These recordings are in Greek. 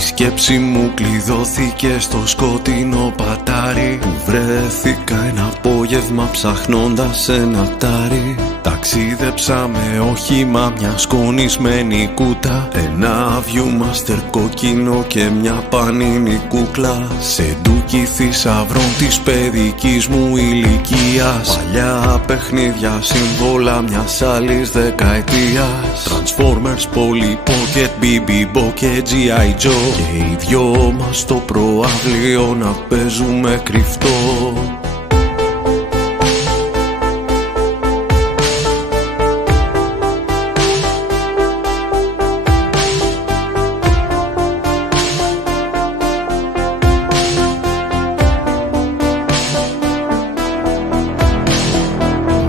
Η σκέψη μου κλειδώθηκε στο σκοτεινό πατάρι που βρέθηκα ένα απόγευμα ψαχνώντας ένα τάρι. Ταξίδεψα με όχημα μια σκονισμένη κούτα, ένα Viewmaster κόκκινο και μια πανίνη κούκλα, σε ντούκι θησαυρών της παιδικής μου ηλικίας. Παλιά παιχνίδια, σύμβολα μιας άλλης δεκαετίας. Transformers, Polly Pocket, BB Bo και G.I. Joe. Και οι δυο μας στο προαύλιο να παίζουμε κρυφτό.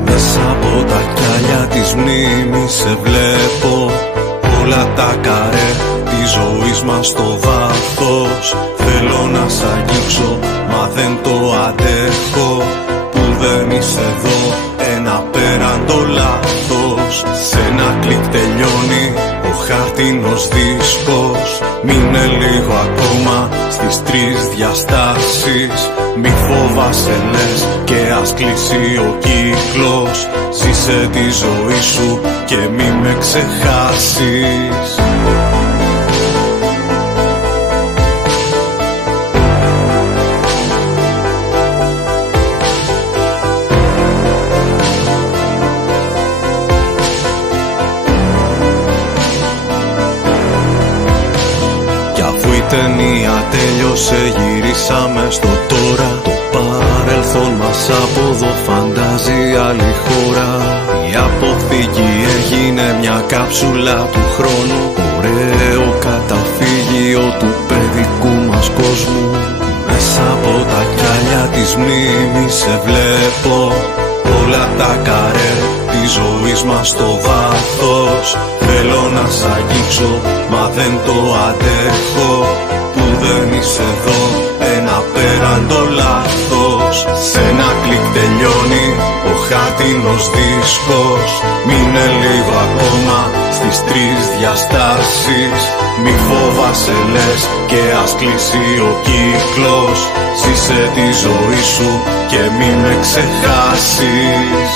Μέσα από τα κιάλια της μνήμης σε βλέπω, όλα τα καρέ της ζωής μας στο βάθος. Θέλω να σ' αγγίξω, μα δεν το αντέχω, που δεν είσαι εδώ, ένα πέραντο λάθος. Σ' ένα κλικ τελειώνει ο χάρτινος δίσκος. Μείνε λίγο ακόμα στις τρεις διαστάσεις. Μη φοβάσαι λες και ας κλείσει ο κύκλος. Ζήσε τη ζωή σου και μη με ξεχάσεις. Η ταινία τέλειωσε, γυρίσαμε στο τώρα. Το παρελθόν μας από εδώ φαντάζει άλλη χώρα. Η αποθήκη έγινε μια κάψουλα του χρόνου, ωραίο καταφύγιο του παιδικού μας κόσμου. Μέσα από τα κιάλια της μνήμης σε βλέπω, όλα τα καρέ της ζωής μας στο βάθος. Θέλω να σ' αγγίξω, μα δεν το αντέχω, που δεν είσαι εδώ, ένα πέραντο λάθος. Σ' ένα κλικ τελειώνει ο χάρτινος δίσκος. Μείνε λίγο ακόμα στις τρεις διαστάσεις. Μη φοβάσαι λες και ας κλείσει ο κύκλος. Ζήσε τη ζωή σου και μη με ξεχάσεις.